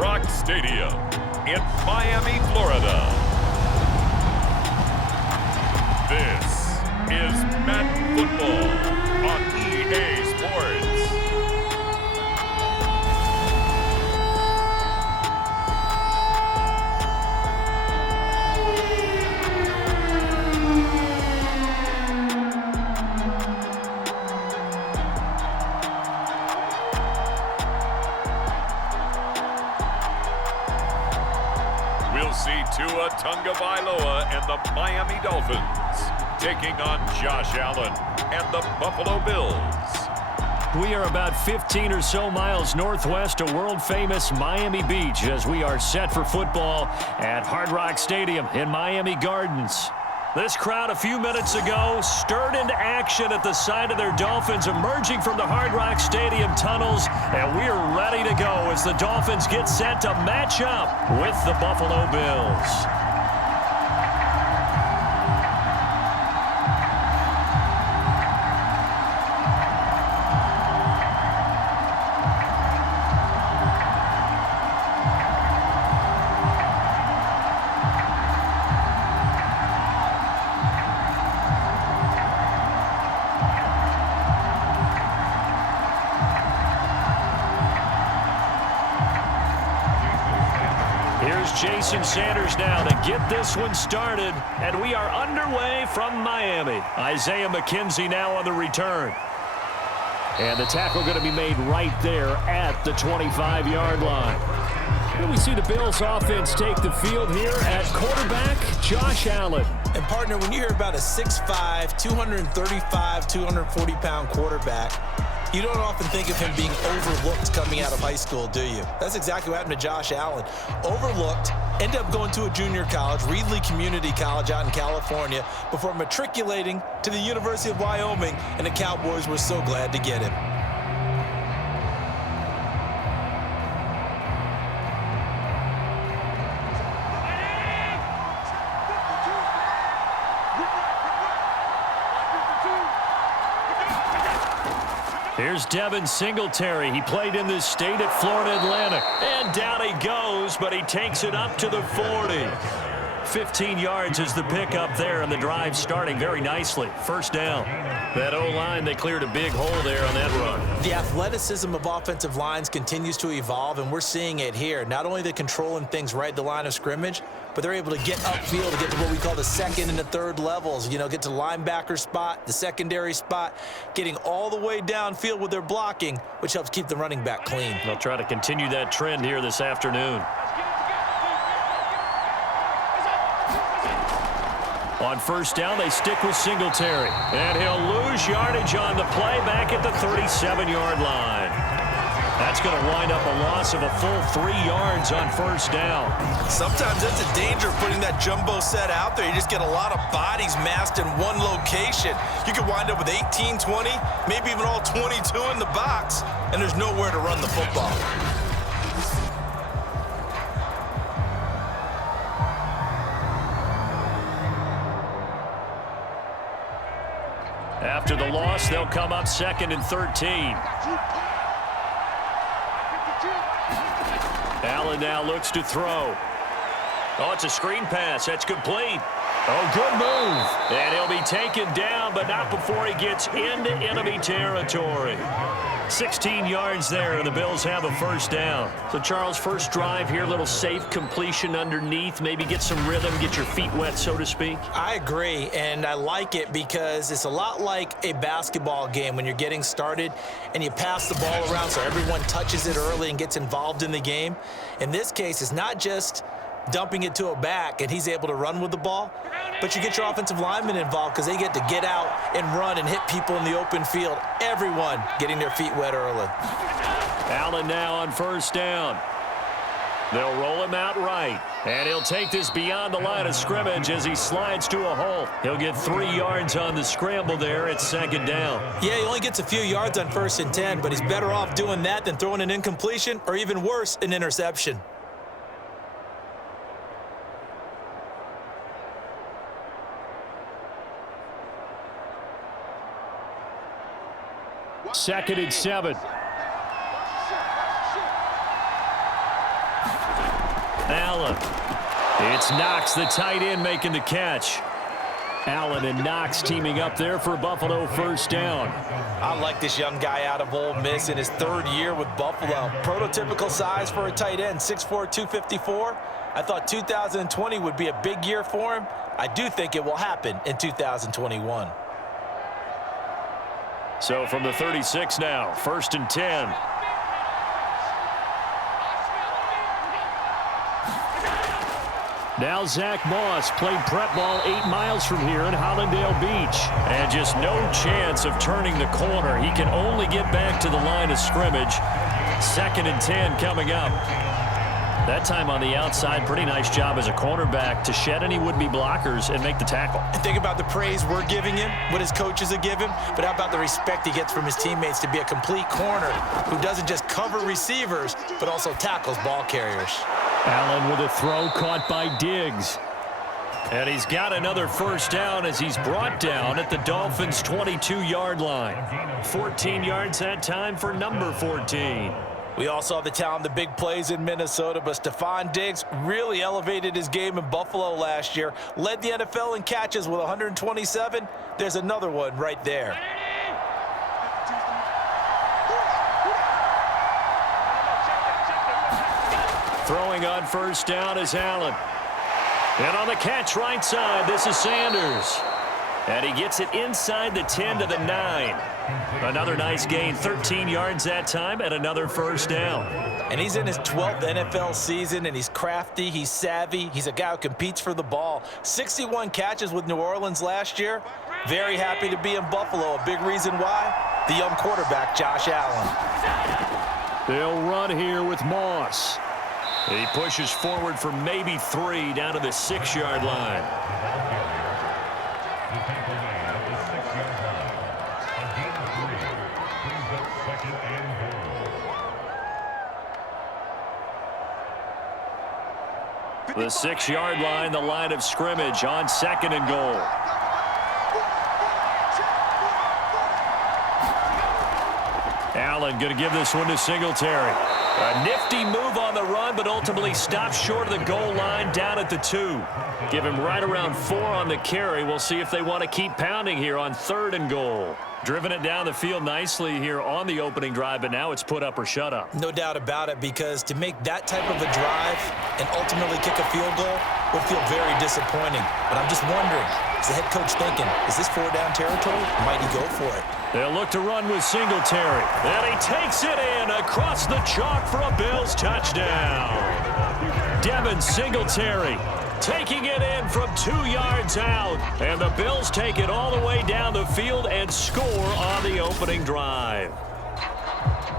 Rock Stadium in Miami, Florida. This is Madden Football on EA Sports. We'll see Tagovailoa and the Miami Dolphins taking on Josh Allen and the Buffalo Bills. We are about 15 or so miles northwest of world-famous Miami Beach as we are set for football at Hard Rock Stadium in Miami Gardens. This crowd a few minutes ago stirred into action at the side of their Dolphins emerging from the Hard Rock Stadium tunnels, and we're ready to go as the Dolphins get set to match up with the Buffalo Bills. Jason Sanders now to get this one started, and we are underway from Miami. Isaiah McKenzie now on the return. And the tackle going to be made right there at the 25-yard line. And we see the Bills offense take the field here at quarterback, Josh Allen. And partner, when you hear about a 6'5", 235, 240-pound quarterback, you don't often think of him being overlooked coming out of high school, do you? That's exactly what happened to Josh Allen. Overlooked, ended up going to a junior college, Reedley Community College out in California, before matriculating to the University of Wyoming, and the Cowboys were so glad to get him. Here's Devin Singletary. He played in this state at Florida Atlantic. And down he goes, but he takes it up to the 40. 15 yards is the pickup there, and the drive starting very nicely. First down. That O-line, they cleared a big hole there on that run. The athleticism of offensive lines continues to evolve, and we're seeing it here. Not only are they controlling things right at the line of scrimmage, but they're able to get upfield to get to what we call the second and the third levels. You know, get to the linebacker spot, the secondary spot, getting all the way downfield with their blocking, which helps keep the running back clean. They'll try to continue that trend here this afternoon. On first down, they stick with Singletary. And he'll lose yardage on the play back at the 37-yard line. That's going to wind up a loss of a full 3 yards on first down. Sometimes that's a danger of putting that jumbo set out there. You just get a lot of bodies massed in one location. You could wind up with 18, 20, maybe even all 22 in the box, and there's nowhere to run the football. After the loss, they'll come up 2nd and 13. Allen now looks to throw. Oh, it's a screen pass. That's complete. Oh, good move. And he'll be taken down, but not before he gets into enemy territory. 16 yards there, and the Bills have a first down. So, Charles, first drive here, little safe completion underneath, maybe get some rhythm, get your feet wet, so to speak. I agree, and I like it because it's a lot like a basketball game when you're getting started and you pass the ball around so everyone touches it early and gets involved in the game. In this case, it's not just dumping it to a back and he's able to run with the ball, but you get your offensive linemen involved because they get to get out and run and hit people in the open field. Everyone getting their feet wet early. Allen now on first down. They'll roll him out right, and he'll take this beyond the line of scrimmage as he slides to a hole. He'll get 3 yards on the scramble there at second down. Yeah, he only gets a few yards on 1st and 10, but he's better off doing that than throwing an incompletion or even worse, an interception. Second and 7. Allen. It's Knox, the tight end, making the catch. Allen and Knox teaming up there for Buffalo first down. I like this young guy out of Ole Miss in his third year with Buffalo. Prototypical size for a tight end, 6'4", 254. I thought 2020 would be a big year for him. I do think it will happen in 2021. So from the 36 now, 1st and 10. Now Zach Moss played prep ball 8 miles from here in Hollandale Beach. And just no chance of turning the corner. He can only get back to the line of scrimmage. 2nd and 10 coming up. That time on the outside, pretty nice job as a cornerback to shed any would-be blockers and make the tackle. And think about the praise we're giving him, what his coaches have given him, but how about the respect he gets from his teammates to be a complete corner who doesn't just cover receivers, but also tackles ball carriers. Allen with a throw caught by Diggs. And he's got another first down as he's brought down at the Dolphins' 22-yard line. 14 yards that time for number 14. We all saw the talent, the big plays in Minnesota, but Stefon Diggs really elevated his game in Buffalo last year. Led the NFL in catches with 127. There's another one right there. Throwing on first down is Allen. And on the catch right side, this is Sanders. And he gets it inside the 10 to the 9. Another nice gain, 13 yards that time, and another first down. And he's in his 12th NFL season, and he's crafty, he's savvy, he's a guy who competes for the ball. 61 catches with New Orleans last year. Very happy to be in Buffalo. A big reason why, the young quarterback, Josh Allen. They'll run here with Moss. He pushes forward for maybe 3 down to the 6-yard line. The 6-yard line, the line of scrimmage on 2nd and goal. Allen going to give this one to Singletary. A nifty move on the run, but ultimately stops short of the goal line down at the 2. Give him right around 4 on the carry. We'll see if they want to keep pounding here on 3rd and goal. Driven it down the field nicely here on the opening drive, but now it's put up or shut up. No doubt about it, because to make that type of a drive and ultimately kick a field goal would feel very disappointing. But I'm just wondering, is the head coach thinking, is this 4-down territory? Or might he go for it? They'll look to run with Singletary. And he takes it in across the chalk for a Bills touchdown. Devin Singletary taking it in from 2 yards out. And the Bills take it all the way down the field and score on the opening drive.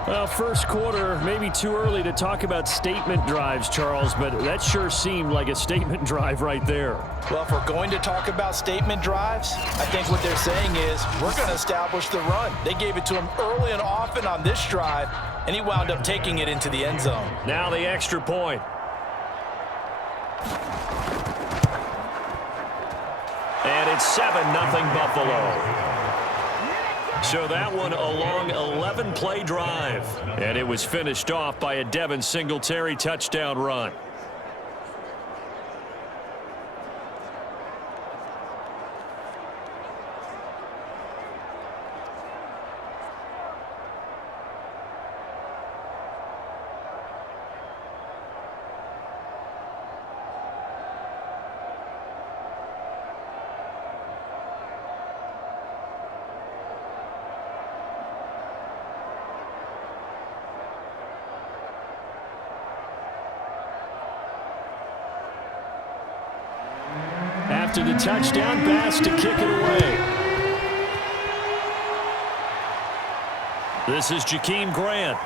Well, first quarter, maybe too early to talk about statement drives, Charles, but that sure seemed like a statement drive right there. Well, if we're going to talk about statement drives, I think what they're saying is we're going to establish the run. They gave it to him early and often on this drive, and he wound up taking it into the end zone. Now the extra point. And it's 7-0 Buffalo. So that one a long 11-play drive. And it was finished off by a Devin Singletary touchdown run. After the touchdown pass to kick it away. This is Jakeem Grant.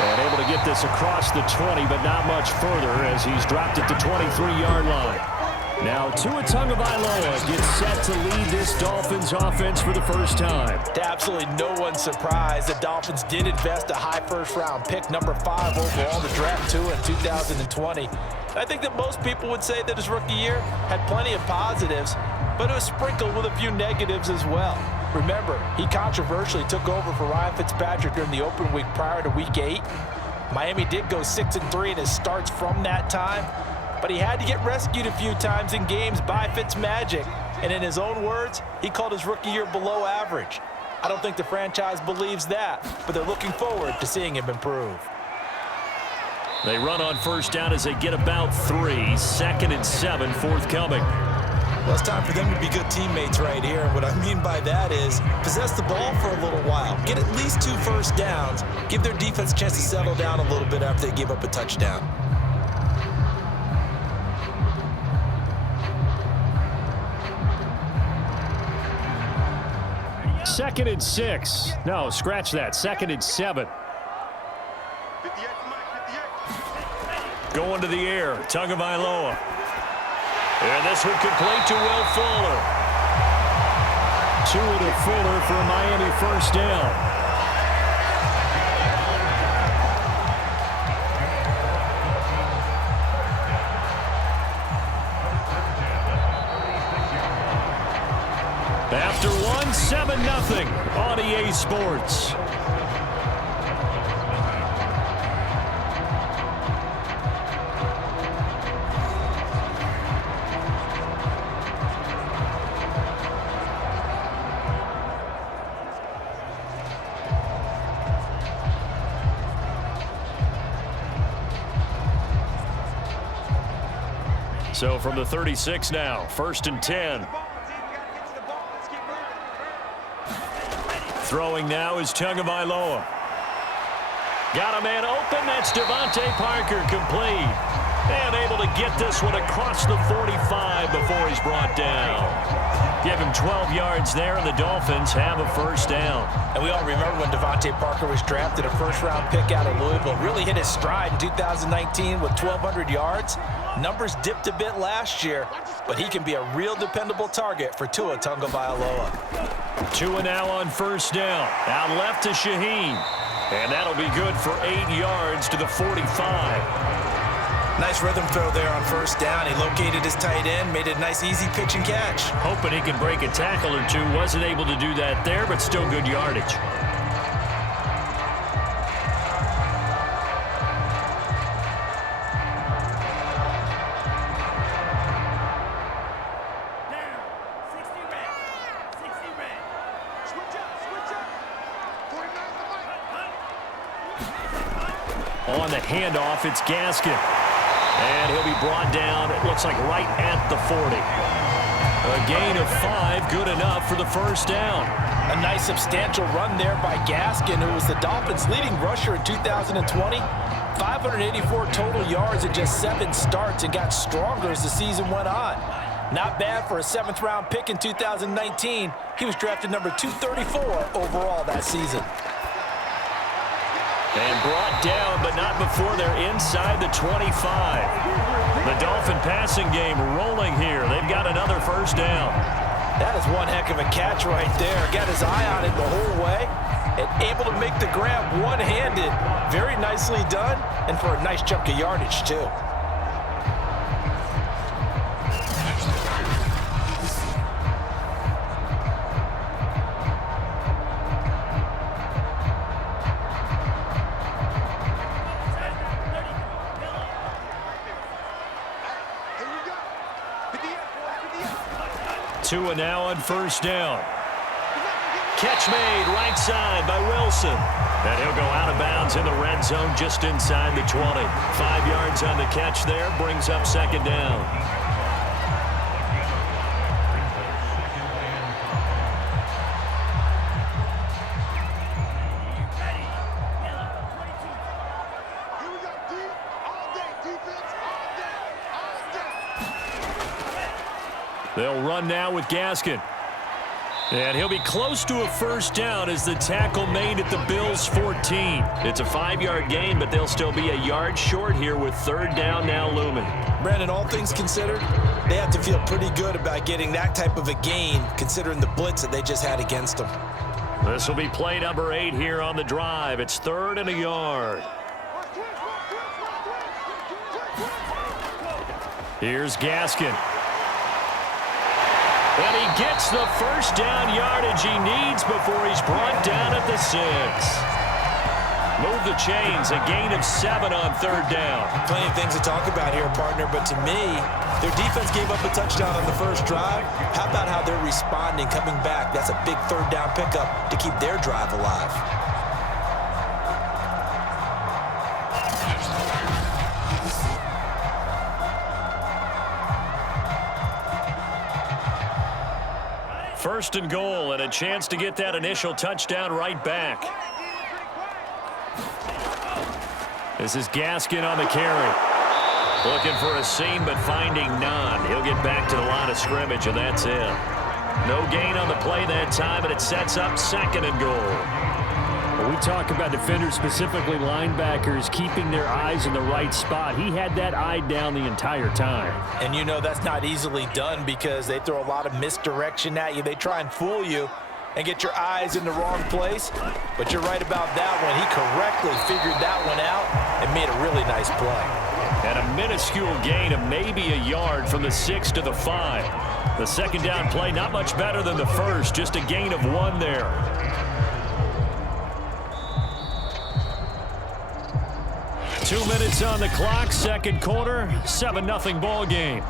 And able to get this across the 20, but not much further as he's dropped at the 23-yard line. Now Tua Tagovailoa gets set to lead this Dolphins offense for the first time. To absolutely no one's surprise, the Dolphins did invest a high first-round pick, number 5 overall, to draft Tua in 2020. I think that most people would say that his rookie year had plenty of positives, but it was sprinkled with a few negatives as well. Remember, he controversially took over for Ryan Fitzpatrick during the open week prior to Week 8. Miami did go 6-3 in his starts from that time, but he had to get rescued a few times in games by Fitzmagic. And in his own words, he called his rookie year below average. I don't think the franchise believes that, but they're looking forward to seeing him improve. They run on first down as they get about 3. 2nd and 7, forthcoming. Well, it's time for them to be good teammates right here. And what I mean by that is possess the ball for a little while. Get at least 2 first downs. Give their defense a chance to settle down a little bit after they give up a touchdown. Second and 6. No, scratch that. 2nd and 7. Going to the air. Tagovailoa. And this one complete to Will Fuller. 2 to Fuller for a Miami first down. After 1, 7-0 on EA Sports. So from the 36 now, 1st and 10. Throwing now is Tagovailoa. Got a man open. That's Devontae Parker, complete. And able to get this one across the 45 before he's brought down. Give him 12 yards there, and the Dolphins have a first down. And we all remember when Devontae Parker was drafted, a first-round pick out of Louisville. Really hit his stride in 2019 with 1,200 yards. Numbers dipped a bit last year, but he can be a real dependable target for Tua Tagovailoa. Tua now on first down. Out left to Shaheen. And that'll be good for 8 yards to the 45. Nice rhythm throw there on first down. He located his tight end, made a nice easy pitch and catch. Hoping he can break a tackle or two. Wasn't able to do that there, but still good yardage. On the handoff, it's Gaskin. And he'll be brought down, it looks like right at the 40. A gain of 5, good enough for the first down. A nice substantial run there by Gaskin, who was the Dolphins' leading rusher in 2020. 584 total yards in just 7 starts and got stronger as the season went on. Not bad for a 7th-round pick in 2019. He was drafted number 234 overall that season. And brought down, but not before they're inside the 25. The Dolphin passing game rolling here. They've got another first down. That is one heck of a catch right there. Got his eye on it the whole way and able to make the grab one-handed. Very nicely done, and for a nice chunk of yardage, too. Tua now on first down. Catch made right side by Wilson. And he'll go out of bounds in the red zone just inside the 20. 5 yards on the catch there, brings up second down. They'll run now with Gaskin. And he'll be close to a first down as the tackle made at the Bills' 14. It's a 5-yard gain, but they'll still be a yard short here with third down now looming. Brandon, all things considered, they have to feel pretty good about getting that type of a gain, considering the blitz that they just had against them. This will be play number 8 here on the drive. It's 3rd and a yard. Here's Gaskin. And he gets the first down yardage he needs before he's brought down at the 6. Move the chains. A gain of 7 on third down. Plenty of things to talk about here, partner, but to me, their defense gave up a touchdown on the first drive. How about how they're responding, coming back? That's a big third down pickup to keep their drive alive. First and goal, and a chance to get that initial touchdown right back. This is Gaskin on the carry. Looking for a seam, but finding none. He'll get back to the line of scrimmage, and that's it. No gain on the play that time, and it sets up second and goal. When we talk about defenders, specifically linebackers, keeping their eyes in the right spot. He had that eye down the entire time. And you know that's not easily done because they throw a lot of misdirection at you. They try and fool you and get your eyes in the wrong place. But you're right about that one. He correctly figured that one out and made a really nice play. And a minuscule gain of maybe a yard from the 6 to the 5. The second down play not much better than the first, just a gain of 1 there. 2 minutes on the clock, second quarter, 7-0 ball game.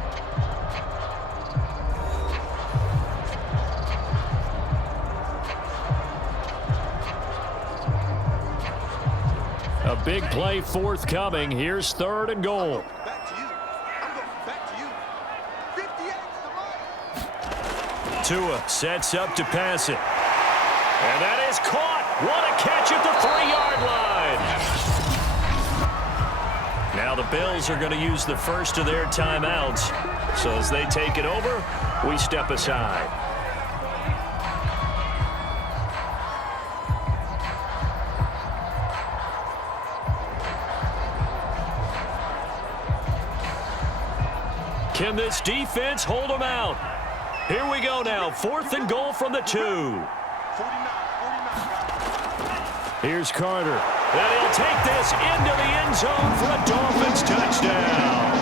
A big play forthcoming. Here's third and goal. Back to you. I'm going back to you. 58 to the line. Tua sets up to pass it. And that is caught. What a catch at the 3-yard line. Now the Bills are going to use the first of their timeouts. So as they take it over, we step aside. Can this defense hold them out? Here we go now. 4th and goal from the 2. 49. Here's Carter. And he'll take this into the end zone for a Dolphins touchdown.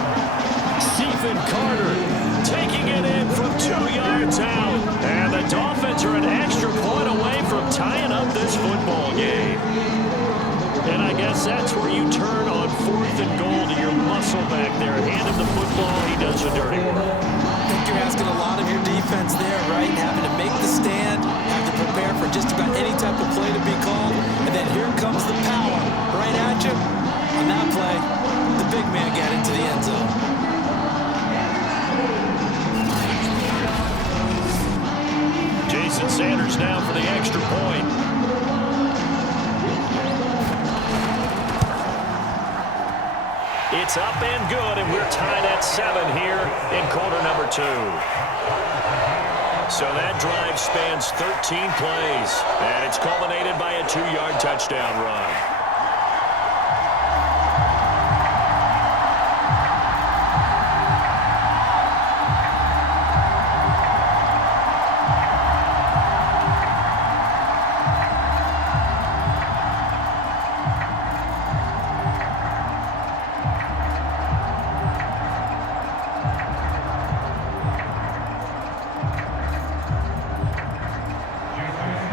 Stephen Carter taking it in from 2 yards out. And the Dolphins are an extra point away from tying up this football game. And I guess that's where you turn on 4th and goal to your muscle back there. Hand him the football, he does the dirty work. I think you're asking a lot of your defense there, right? Having to make the stand, have to prepare for just about any type of play to be called. And then here comes the power right at you. On that play, the big man got into the end zone. Jason Sanders now for the extra point. It's up and good, and we're tied at 7 here in quarter number 2. So that drive spans 13 plays, and it's culminated by a 2-yard touchdown run.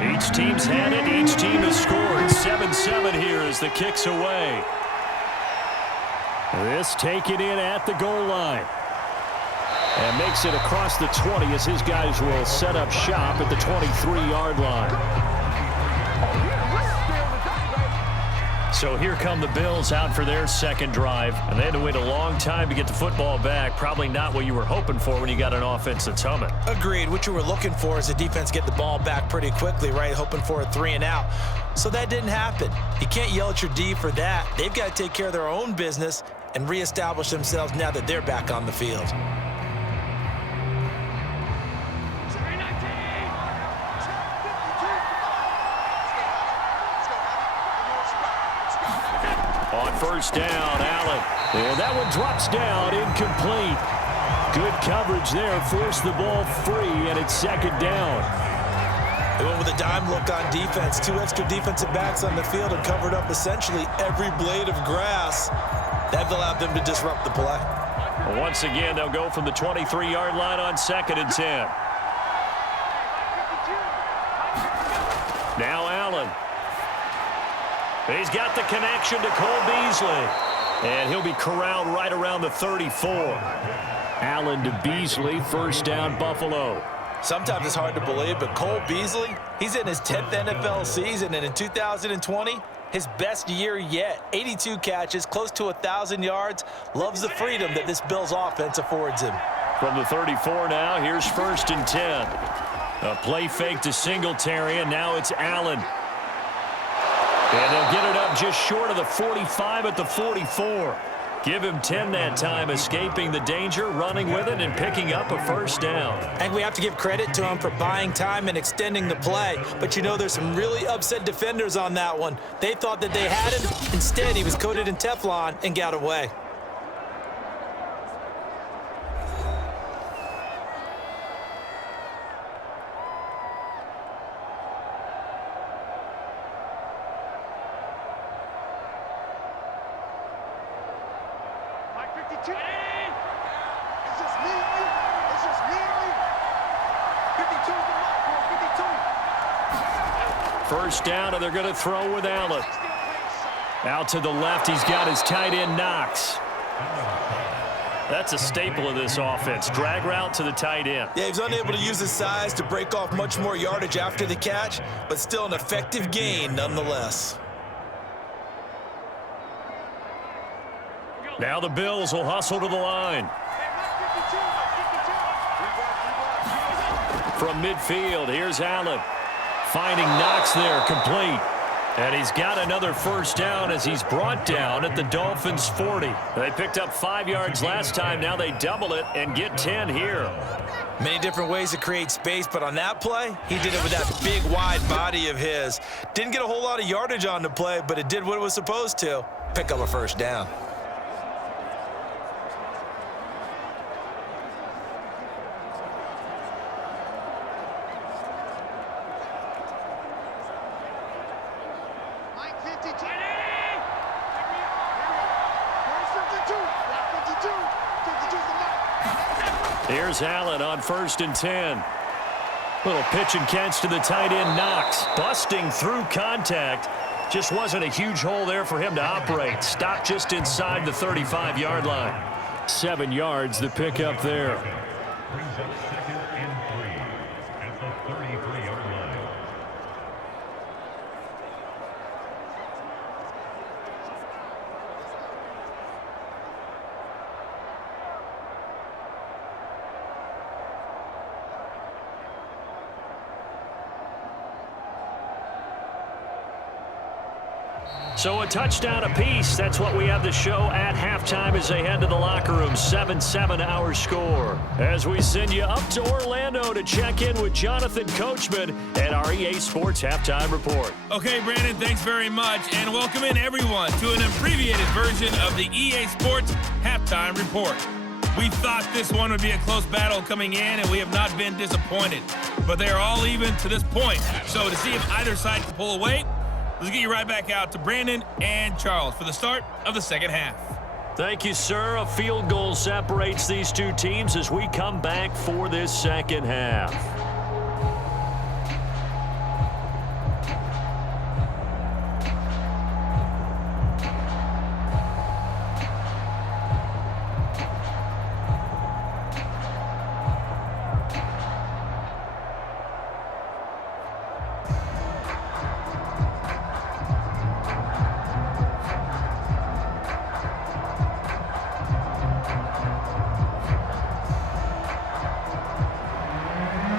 Each team's had it. Each team has scored. 7-7 here as the kick's away. This taken in at the goal line. And makes it across the 20 as his guys will set up shop at the 23-yard line. So here come the Bills out for their second drive. And they had to wait a long time to get the football back. Probably not what you were hoping for when you got an offense that's humming. Agreed. What you were looking for is the defense get the ball back pretty quickly, right? Hoping for a 3-and-out. So that didn't happen. You can't yell at your D for that. They've got to take care of their own business and reestablish themselves now that they're back on the field. On first down, Allen. And that one drops down, incomplete. Good coverage there, forced the ball free, and it's second down. They went with a dime look on defense. 2 extra defensive backs on the field and covered up essentially every blade of grass. That allowed them to disrupt the play. Once again, they'll go from the 23-yard line on 2nd and 10. Now Allen. He's got the connection to Cole Beasley. And he'll be corralled right around the 34. Allen to Beasley, first down, Buffalo. Sometimes it's hard to believe, but Cole Beasley, he's in his 10th NFL season, and in 2020, his best year yet. 82 catches, close to 1,000 yards. Loves the freedom that this Bills offense affords him. From the 34 now, here's 1st and 10. A play fake to Singletary, and now it's Allen. And they'll get it up just short of the 45 at the 44. Give him 10 that time, escaping the danger, running with it, and picking up a first down. And we have to give credit to him for buying time and extending the play. But you know, there's some really upset defenders on that one. They thought that they had him. Instead, he was coated in Teflon and got away. First down, and they're going to throw with Allen. Out to the left, he's got his tight end, Knox. That's a staple of this offense. Drag route to the tight end. Yeah, he's unable to use his size to break off much more yardage after the catch, but still an effective gain nonetheless. Now the Bills will hustle to the line. From midfield, here's Allen. Finding Knox there, complete. And he's got another first down as he's brought down at the Dolphins' 40. They picked up 5 yards last time. Now they double it and get 10 here. Many different ways to create space, but on that play, he did it with that big, wide body of his. Didn't get a whole lot of yardage on the play, but it did what it was supposed to. Pick up a first down. Here's Allen on 1st and 10. Little pitch and catch to the tight end, Knox. Busting through contact. Just wasn't a huge hole there for him to operate. Stopped just inside the 35-yard line. 7 yards, the pickup there. So a touchdown apiece. That's what we have to show at halftime as they head to the locker room. 7-7 our score. As we send you up to Orlando to check in with Jonathan Coachman at our EA Sports Halftime Report. Okay, Brandon, thanks very much. And welcome in, everyone, to an abbreviated version of the EA Sports Halftime Report. We thought this one would be a close battle coming in, and we have not been disappointed. But they are all even to this point. So to see if either side can pull away, let's get you right back out to Brandon and Charles for the start of the second half. Thank you, sir. A field goal separates these two teams as we come back for this second half.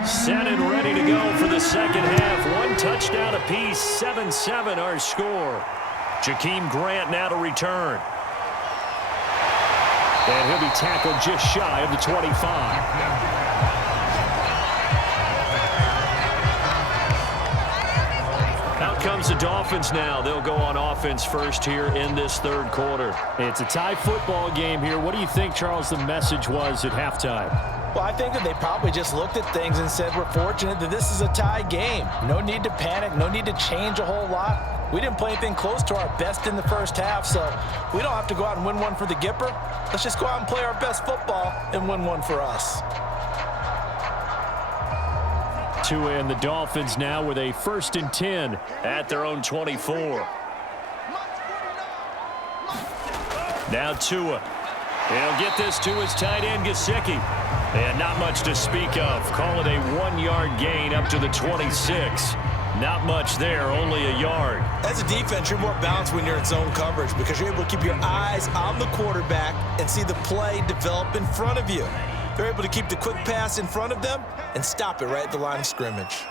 Set and ready to go for the second half. One touchdown apiece, 7-7 our score. Jakeem Grant now to return. And he'll be tackled just shy of the 25. Out comes the Dolphins now. They'll go on offense first here in this third quarter. It's a tie football game here. What do you think, Charles, the message was at halftime? Well, I think that they probably just looked at things and said, we're fortunate that this is a tie game. No need to panic, no need to change a whole lot. We didn't play anything close to our best in the first half, so we don't have to go out and win one for the Gipper. Let's just go out and play our best football and win one for us. Tua and the Dolphins now with a 1st and 10 at their own 24. Now Tua. He'll get this to his tight end, Gesicki. And not much to speak of. Call it a 1-yard gain up to the 26. Not much there, only a yard. As a defense, you're more balanced when you're in zone coverage because you're able to keep your eyes on the quarterback and see the play develop in front of you. They're able to keep the quick pass in front of them and stop it right at the line of scrimmage.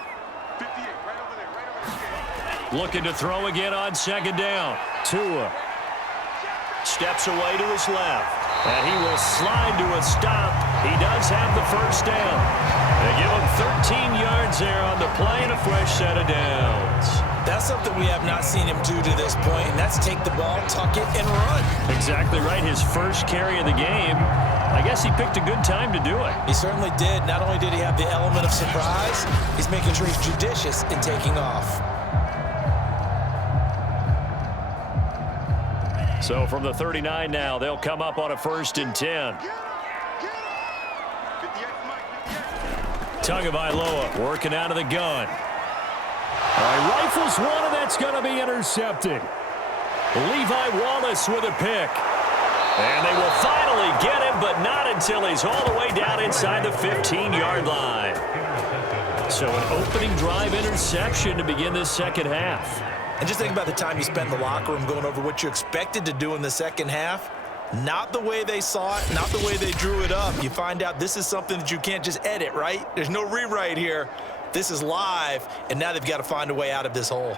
Looking to throw again on second down. Tua steps away to his left. And he will slide to a stop. He does have the first down. They give him 13 yards there on the play and a fresh set of downs. That's something we have not seen him do to this point, and that's take the ball, tuck it, and run. Exactly right. His first carry of the game. I guess he picked a good time to do it. He certainly did. Not only did he have the element of surprise, he's making sure he's judicious in taking off. So from the 39 now, they'll come up on a 1st and 10. Tagovailoa working out of the gun. Rifles one, and that's going to be intercepted. Levi Wallace with a pick. And they will finally get him, but not until he's all the way down inside the 15-yard line. So an opening drive interception to begin this second half. And just think about the time you spent in the locker room going over what you expected to do in the second half. Not the way they saw it, not the way they drew it up. You find out this is something that you can't just edit, right? There's no rewrite here. This is live, and now they've got to find a way out of this hole.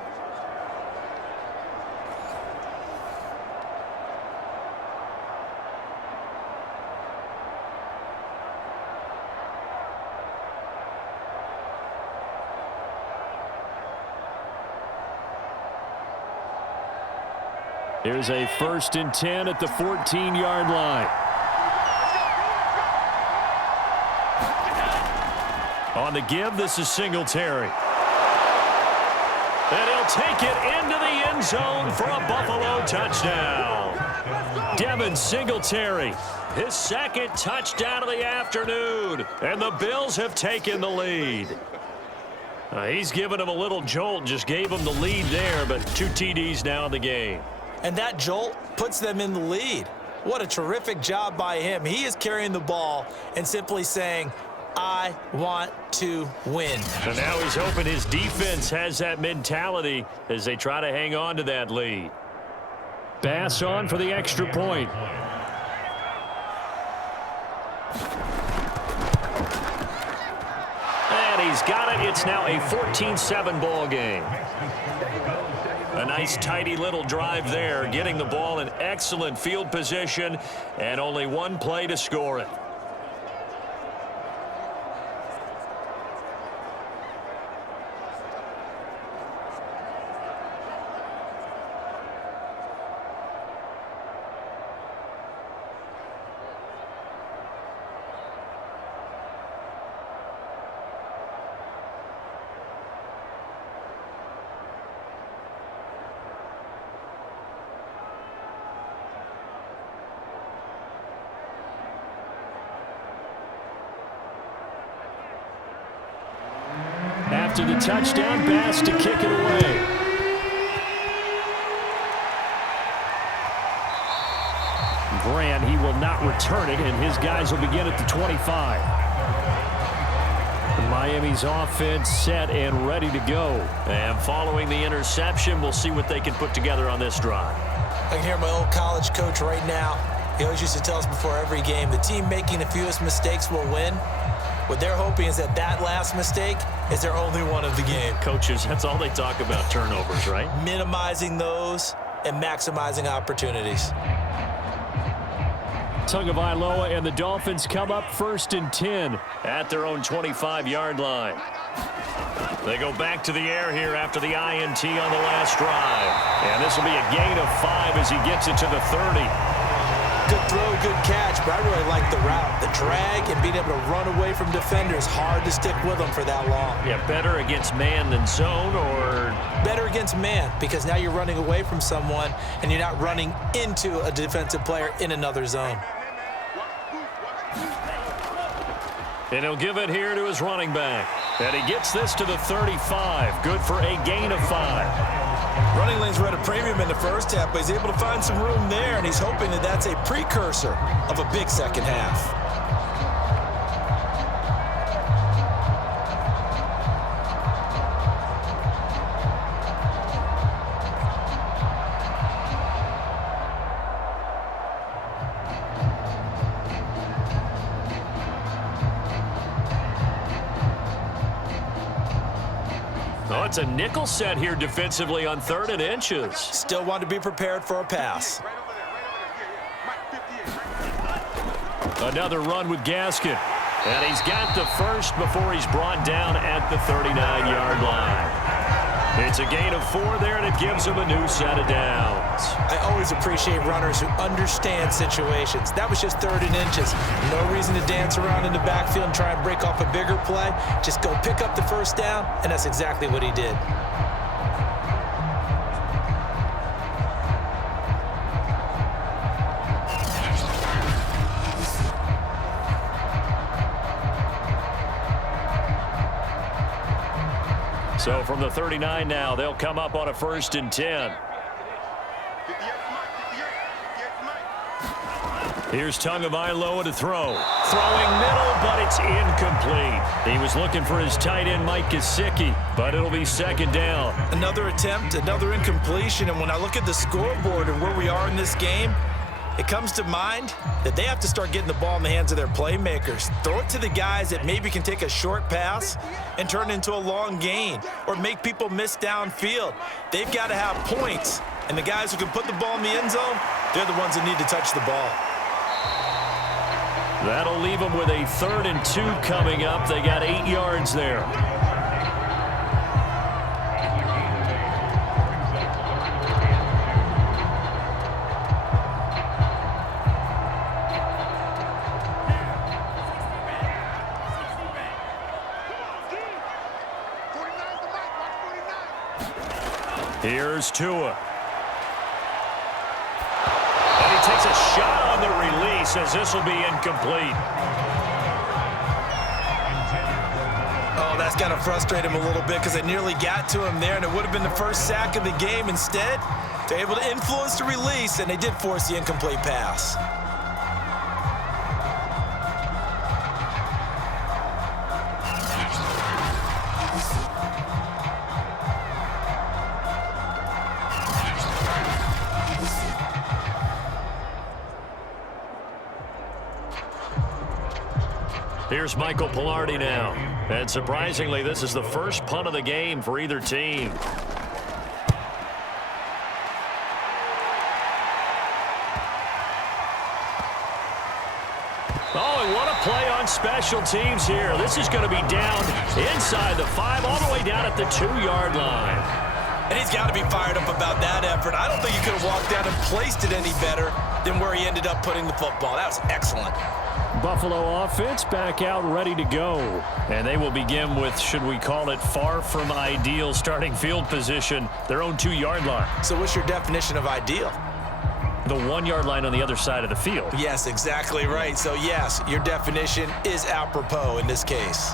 Here's a 1st and 10 at the 14-yard line. On the give, this is Singletary. And he'll take it into the end zone for a Buffalo touchdown. Devin Singletary, his second touchdown of the afternoon. And the Bills have taken the lead. He's given him a little jolt, just gave him the lead there, but 2 TDs now in the game. And that jolt puts them in the lead. What a terrific job by him. He is carrying the ball and simply saying, I want to win. And now he's hoping his defense has that mentality as they try to hang on to that lead. Bass on for the extra point. And he's got it. It's now a 14-7 ball game. A nice, tidy little drive there, getting the ball in excellent field position, and only one play to score it. After the touchdown, Bass to kick it away. Grant, he will not return it, and his guys will begin at the 25. Miami's offense set and ready to go. And following the interception, we'll see what they can put together on this drive. I can hear my old college coach right now. He always used to tell us before every game, the team making the fewest mistakes will win. What they're hoping is that that last mistake is their only one of the game. Coaches, that's all they talk about, turnovers, right? Minimizing those and maximizing opportunities. Tagovailoa and the Dolphins come up 1st and 10 at their own 25-yard line. They go back to the air here after the INT on the last drive. And this will be a gain of 5 as he gets it to the 30. Good throw, good catch, but I really like the route. The drag and being able to run away from defenders, hard to stick with them for that long. Yeah, better against man than zone, or? Better against man, because now you're running away from someone and you're not running into a defensive player in another zone. And he'll give it here to his running back. And he gets this to the 35. Good for a gain of 5. Running lanes were at a premium in the first half, but he's able to find some room there, and he's hoping that that's a precursor of a big second half. Oh, it's a nickel set here defensively on 3rd and inches. Still want to be prepared for a pass. Another run with Gaskin. And he's got the first before he's brought down at the 39-yard line. It's a gain of 4 there, and it gives him a new set of downs. I always appreciate runners who understand situations. That was just 3rd and inches. No reason to dance around in the backfield and try and break off a bigger play. Just go pick up the first down, and that's exactly what he did. So from the 39 now, they'll come up on a 1st and 10. Here's Tagovailoa to throw. Throwing middle, but it's incomplete. He was looking for his tight end, Mike Gesicki, but it'll be 2nd down. Another attempt, another incompletion, and when I look at the scoreboard and where we are in this game, it comes to mind that they have to start getting the ball in the hands of their playmakers. Throw it to the guys that maybe can take a short pass and turn it into a long gain or make people miss downfield. They've got to have points, and the guys who can put the ball in the end zone, they're the ones that need to touch the ball. That'll leave them with a 3rd and 2 coming up. They got 8 yards there. Here's Tua. And he takes a shot on the release as this will be incomplete. Oh, that's got to frustrate him a little bit because they nearly got to him there, and it would have been the first sack of the game. Instead, they're able to influence the release, and they did force the incomplete pass. Here's Michael Pilardi now. And surprisingly, this is the first punt of the game for either team. Oh, and what a play on special teams here. This is going to be down inside the 5, all the way down at the 2-yard line. And he's got to be fired up about that effort. I don't think he could have walked down and placed it any better than where he ended up putting the football. That was excellent. Buffalo offense back out ready to go. And they will begin with, should we call it, far from ideal starting field position, their own 2-yard line. So what's your definition of ideal? The 1-yard line on the other side of the field. Yes, exactly right. So yes, your definition is apropos in this case.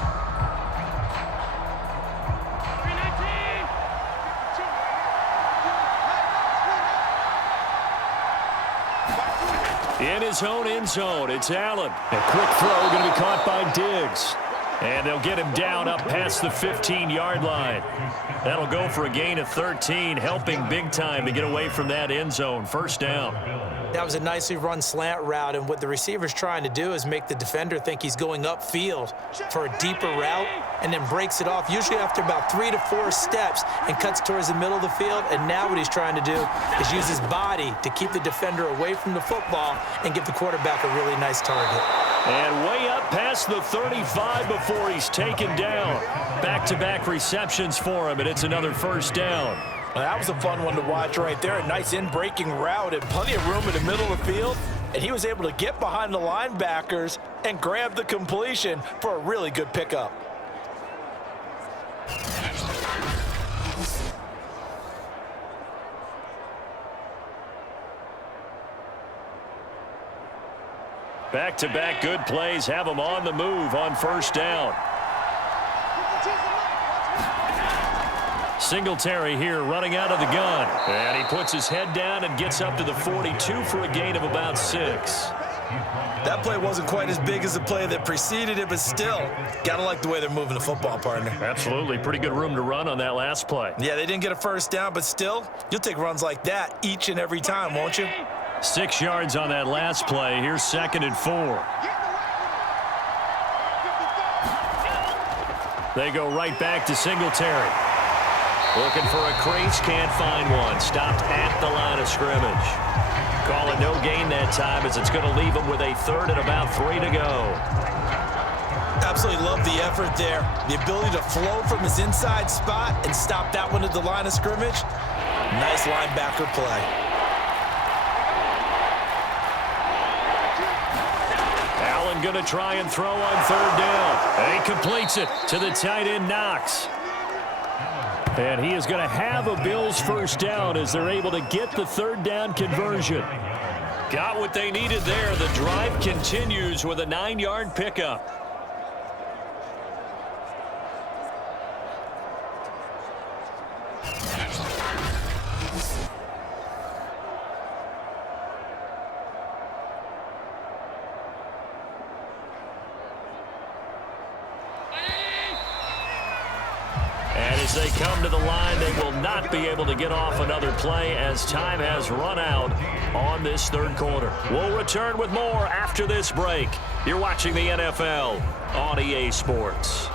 In his own end zone, it's Allen. A quick throw going to be caught by Diggs. And they'll get him down up past the 15-yard line. That'll go for a gain of 13, helping big time to get away from that end zone. 1st down. That was a nicely run slant route, and what the receiver's trying to do is make the defender think he's going upfield for a deeper route and then breaks it off, usually after about 3 to 4 steps, and cuts towards the middle of the field. And now what he's trying to do is use his body to keep the defender away from the football and give the quarterback a really nice target. And way up past the 35 before he's taken down. Back-to-back receptions for him, and it's another 1st down. Well, that was a fun one to watch right there. A nice in-breaking route and plenty of room in the middle of the field. And he was able to get behind the linebackers and grab the completion for a really good pickup. Back-to-back good plays have them on the move on 1st down. Singletary here running out of the gun. And he puts his head down and gets up to the 42 for a gain of about 6. That play wasn't quite as big as the play that preceded it, but still, gotta like the way they're moving the football, partner. Absolutely. Pretty good room to run on that last play. Yeah, they didn't get a first down, but still, you'll take runs like that each and every time, won't you? 6 yards on that last play. Here's 2nd and 4. They go right back to Singletary. Looking for a crease, can't find one. Stopped at the line of scrimmage. Call it no gain that time as it's going to leave him with a 3rd and about 3 to go. Absolutely love the effort there. The ability to flow from his inside spot and stop that one at the line of scrimmage. Nice linebacker play. Allen going to try and throw on 3rd down. And he completes it to the tight end, Knox. And he is going to have a Bills first down as they're able to get the 3rd down conversion. Got what they needed there. The drive continues with a 9-yard pickup. As they come to the line, they will not be able to get off another play as time has run out on this 3rd quarter. We'll return with more after this break. You're watching the NFL on EA Sports.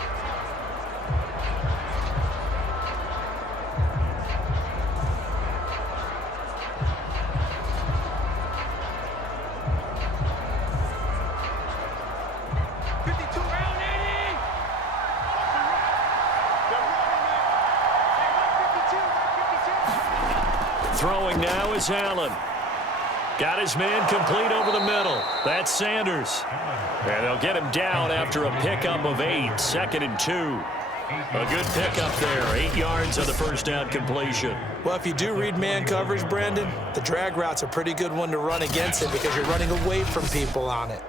Throwing now is Allen. Got his man complete over the middle. That's Sanders. And they'll get him down after a pickup of 8. 2nd and 2. A good pickup there. 8 yards on the first down completion. Well, if you do read man coverage, Brandon, the drag route's a pretty good one to run against it because you're running away from people on it.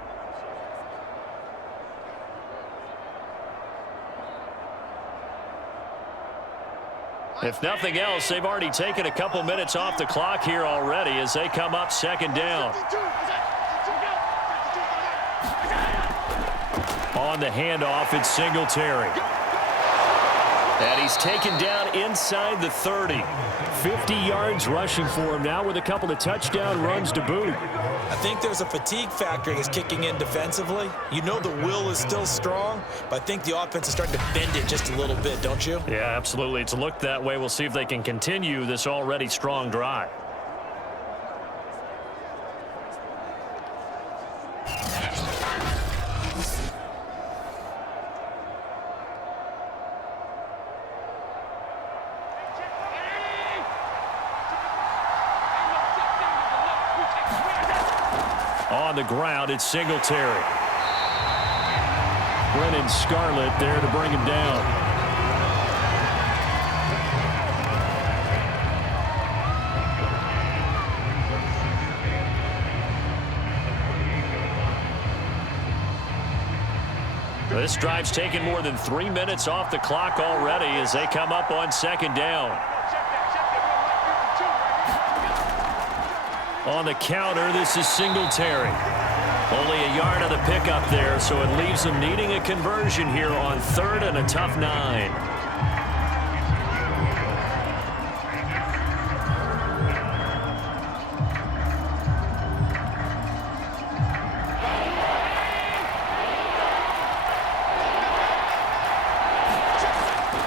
If nothing else, they've already taken a couple minutes off the clock here already as they come up 2nd down. On the handoff, it's Singletary. And he's taken down inside the 30. 50 yards rushing for him now with a couple of touchdown runs to boot. I think there's a fatigue factor that's kicking in defensively. You know the will is still strong, but I think the offense is starting to bend it just a little bit, don't you? Yeah, absolutely. It's looked that way. We'll see if they can continue this already strong drive. On the ground, it's Singletary. Brennan Scarlett there to bring him down. This drive's taken more than 3 minutes off the clock already as they come up on 2nd down. On the counter, this is Singletary. Only a yard of the pickup there, so it leaves them needing a conversion here on 3rd and a tough 9.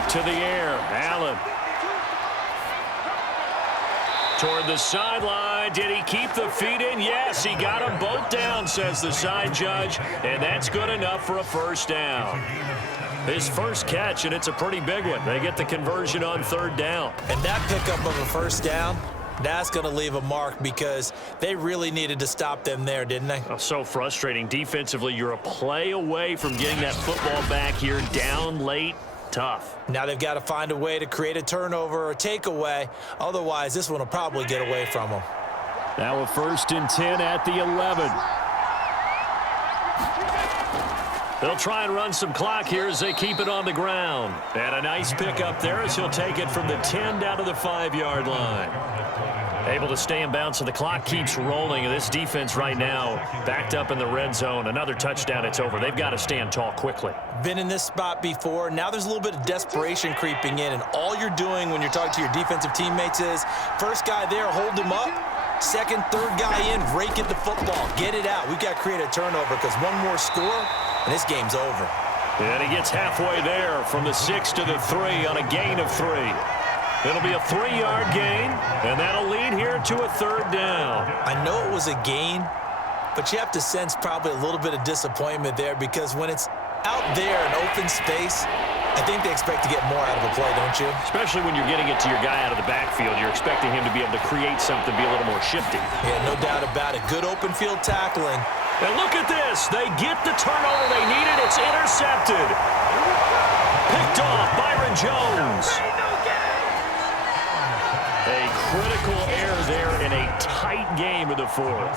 To the air, Allen. Toward the sideline. Did he keep the feet in? Yes, he got them both down, says the side judge, and that's good enough for a first down. His first catch, and it's a pretty big one. They get the conversion on 3rd down. And that pickup of a first down, that's going to leave a mark because they really needed to stop them there, didn't they? Oh, so frustrating. Defensively, you're a play away from getting that football back here down late. Tough. Now they've got to find a way to create a turnover or takeaway. Otherwise, this one will probably get away from them. Now a 1st and 10 at the 11. They'll try and run some clock here as they keep it on the ground. And a nice pickup there as he'll take it from the 10 down to the 5-yard line. Able to stay in bounds, so the clock keeps rolling. And this defense right now backed up in the red zone. Another touchdown, it's over. They've got to stand tall quickly. Been in this spot before. Now there's a little bit of desperation creeping in, and all you're doing when you're talking to your defensive teammates is first guy there, hold him up. Second, third guy in, rake at the football. Get it out. We've got to create a turnover because one more score, and this game's over. And he gets halfway there from the 6 to the 3 on a gain of 3. It'll be a 3-yard gain, and that'll lead here to a 3rd down. I know it was a gain, but you have to sense probably a little bit of disappointment there because when it's out there in open space, I think they expect to get more out of a play, don't you? Especially when you're getting it to your guy out of the backfield. You're expecting him to be able to create something, be a little more shifty. Yeah, no doubt about it. Good open field tackling. And look at this. They get the turnover they needed. It's intercepted. Picked off Byron Jones. A critical error there in a tight game of the 4th.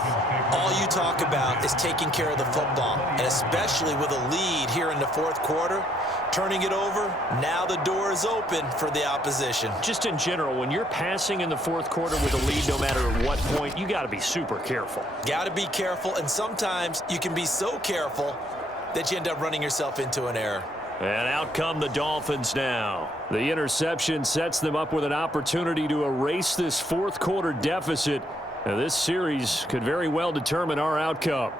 All you talk about is taking care of the football, and especially with a lead here in the 4th quarter, turning it over, now the door is open for the opposition. Just in general, when you're passing in the 4th quarter with a lead, no matter at what point, you got to be super careful. Got to be careful, and sometimes you can be so careful that you end up running yourself into an error. And out come the Dolphins now. The interception sets them up with an opportunity to erase this 4th quarter deficit. Now, this series could very well determine our outcome.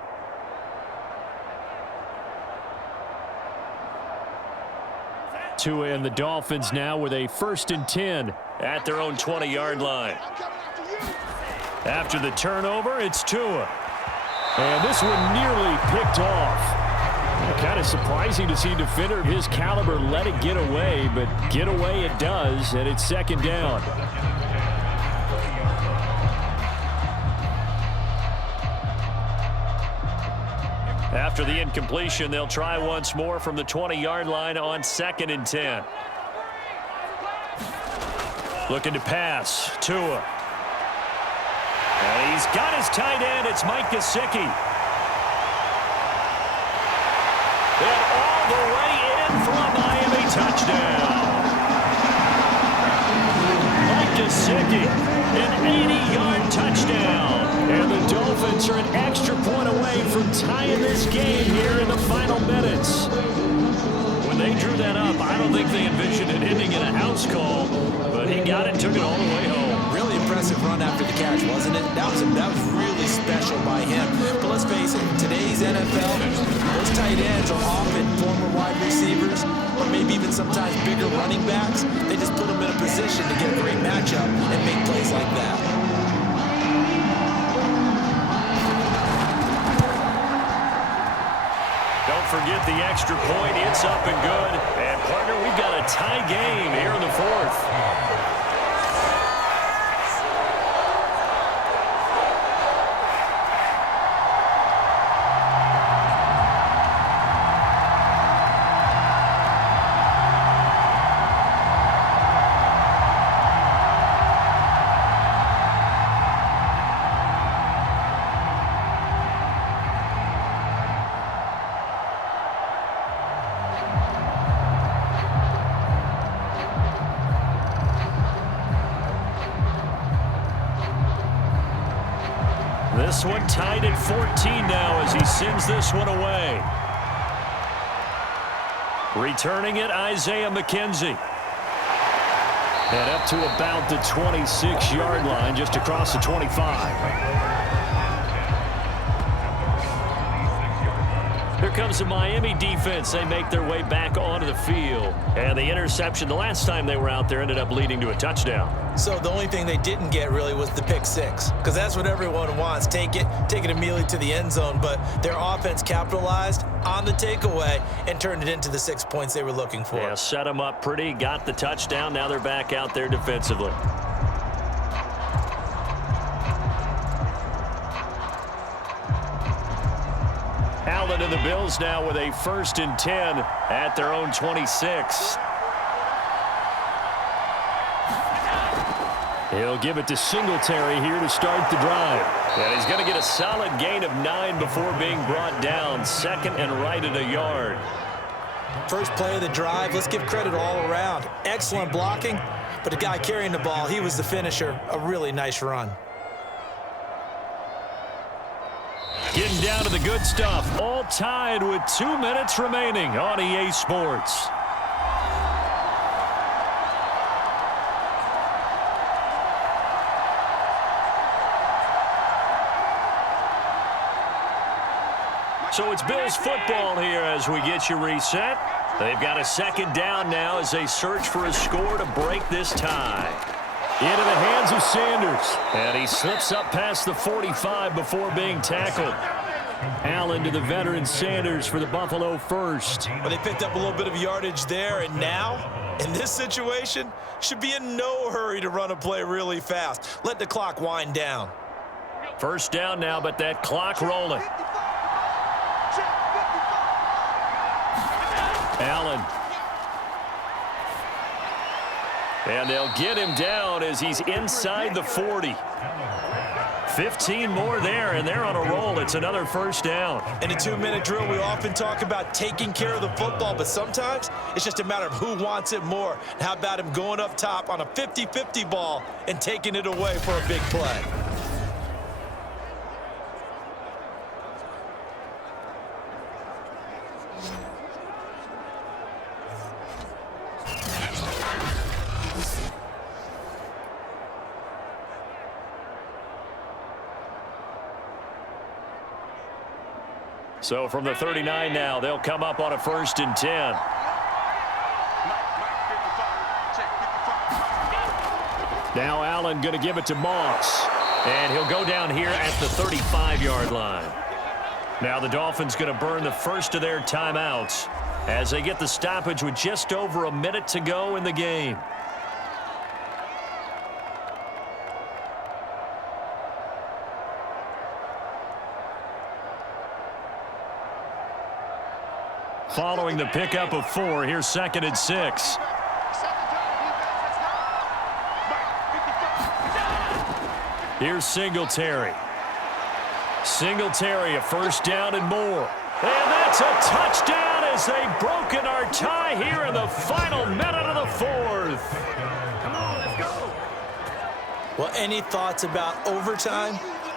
Tua and the Dolphins now with a 1st and 10 at their own 20-yard line. After the turnover, it's Tua. And this one nearly picked off. Kind of surprising to see a defender of his caliber let it get away, but get away it does, and it's 2nd down. After the incompletion, they'll try once more from the 20-yard line on 2nd and 10. Looking to pass, Tua. And he's got his tight end, it's Mike Gesicki. And all the way in for a Miami touchdown. Mike Gesicki, an 80-yard touchdown. And the Dolphins are an extra point away from tying this game here in the final minutes. When they drew that up, I don't think they envisioned it ending in a house call, but he got it, took it all the way home. Really impressive run after the catch, wasn't it? That was really special by him. But let's face it, in today's NFL, those tight ends are often former wide receivers or maybe even sometimes bigger running backs. They just put them in a position to get a great matchup and make plays like that. Don't forget the extra point. It's up and good. And, partner, we've got a tie game here in the 4th. This one tied at 14 now as he sends this one away. Returning it, Isaiah McKenzie. And up to about the 26-yard line, just across the 25. Here comes the Miami defense. They make their way back onto the field. And the interception the last time they were out there ended up leading to a touchdown. So the only thing they didn't get really was the pick six, because that's what everyone wants. Take it immediately to the end zone. But their offense capitalized on the takeaway and turned it into the 6 points they were looking for. Yeah, set them up pretty, got the touchdown. Now they're back out there defensively. Allen and the Bills now with a 1st and 10 at their own 26. He'll give it to Singletary here to start the drive. And he's going to get a solid gain of 9 before being brought down. Second and right at a yard. First play of the drive, let's give credit all around. Excellent blocking, but the guy carrying the ball, he was the finisher. A really nice run. Getting down to the good stuff. All tied with 2 minutes remaining on EA Sports. So it's Bills football here as we get you reset. They've got a second down now as they search for a score to break this tie. Into the hands of Sanders. And he slips up past the 45 before being tackled. Allen to the veteran Sanders for the Buffalo first. Well, they picked up a little bit of yardage there, and now, in this situation, should be in no hurry to run a play really fast. Let the clock wind down. First down now, but that clock rolling. Allen. And they'll get him down as he's inside the 40. 15 more there, and they're on a roll. It's another first down. In a 2-minute drill, we often talk about taking care of the football, but sometimes it's just a matter of who wants it more. How about him going up top on a 50-50 ball and taking it away for a big play? So from the 39 now, they'll come up on a 1st and 10. Now Allen going to give it to Moss. And he'll go down here at the 35-yard line. Now the Dolphins going to burn the first of their timeouts as they get the stoppage with just over a minute to go in the game. Following the pickup of 4, here's 2nd and 6. Here's Singletary. Singletary, a first down and more. And that's a touchdown as they've broken our tie here in the final minute of the 4th. Come on, let's go. Well, any thoughts about overtime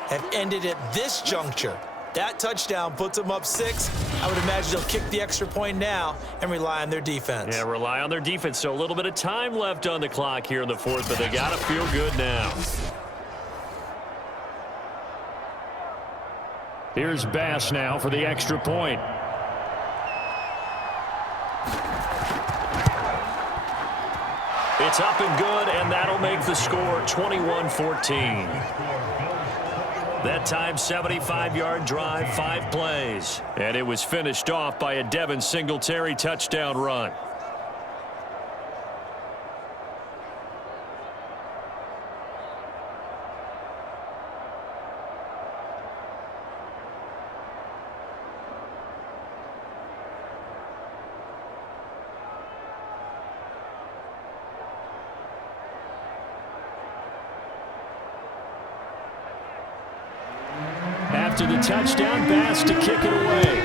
have ended at this juncture. That touchdown puts them up 6. I would imagine they'll kick the extra point now and rely on their defense. Yeah, rely on their defense. So a little bit of time left on the clock here in the 4th, but they got to feel good now. Here's Bass now for the extra point. It's up and good, and that'll make the score 21-14. That time, 75-yard drive, 5 plays. And it was finished off by a Devin Singletary touchdown run. After the touchdown, Bass to kick it away.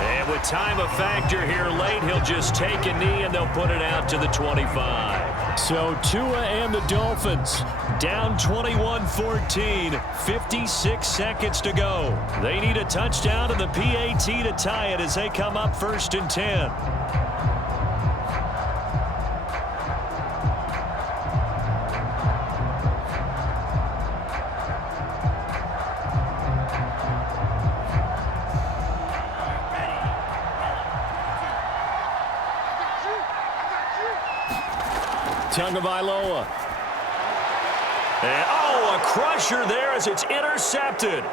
And with time a factor here late, he'll just take a knee and they'll put it out to the 25. So Tua and the Dolphins down 21-14, 56 seconds to go. They need a touchdown and the PAT to tie it as they come up 1st and 10. Tagovailoa. And, oh, a crusher there as it's intercepted.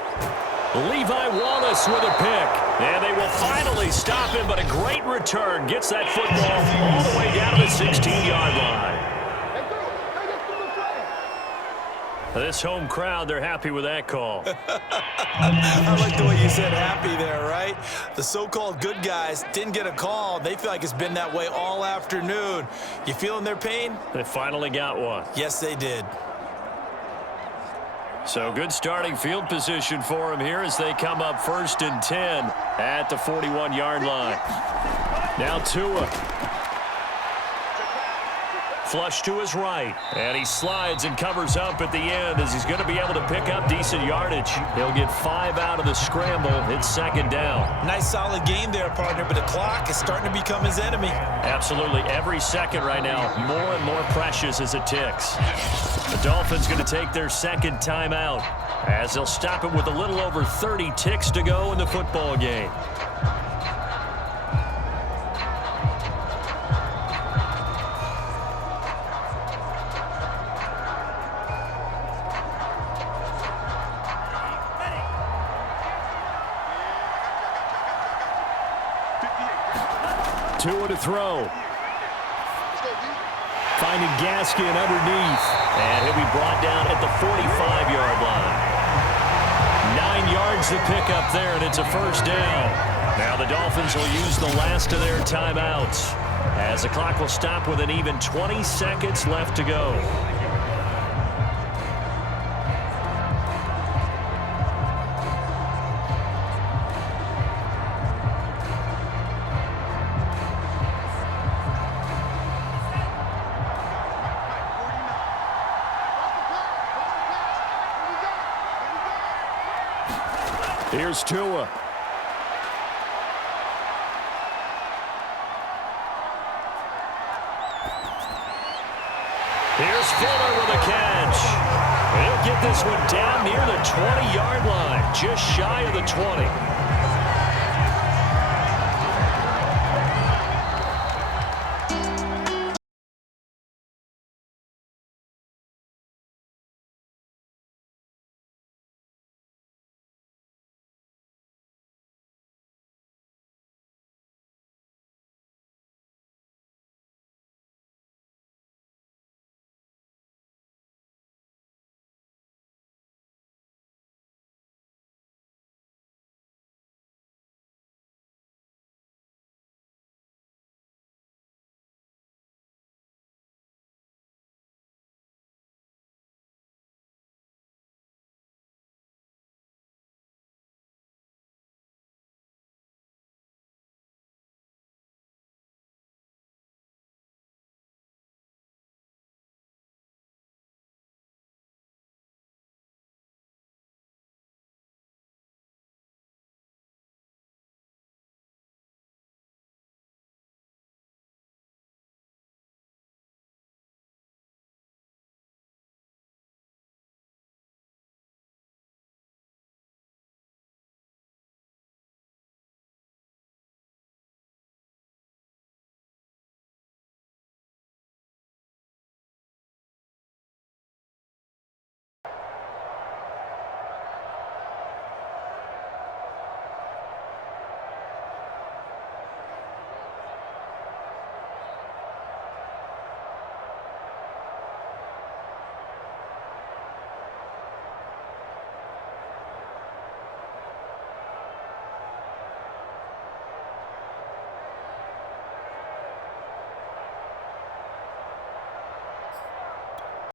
Levi Wallace with a pick. And they will finally stop him, but a great return. Gets that football all the way down to the 16-yard line. This home crowd, they're happy with that call. I like the way you said happy there, right? The so-called good guys didn't get a call. They feel like it's been that way all afternoon. You feeling their pain? They finally got one. Yes, they did. So good starting field position for him here as they come up 1st and 10 at the 41-yard line. Now Tua. Flush to his right. And he slides and covers up at the end as he's going to be able to pick up decent yardage. He'll get 5 out of the scramble. It's 2nd down. Nice solid game there, partner, but the clock is starting to become his enemy. Absolutely. Every second right now, more and more precious as it ticks. The Dolphins going to take their 2nd timeout as they'll stop it with a little over 30 ticks to go in the football game. Tua to throw. Finding Gaskin underneath. And he'll be brought down at the 45-yard line. 9 yards to pick up there, and it's a 1st down. Now the Dolphins will use the last of their timeouts as the clock will stop with an even 20 seconds left to go. Here's Tua. Here's Fuller with a catch. He'll get this one down near the 20-yard line, just shy of the 20.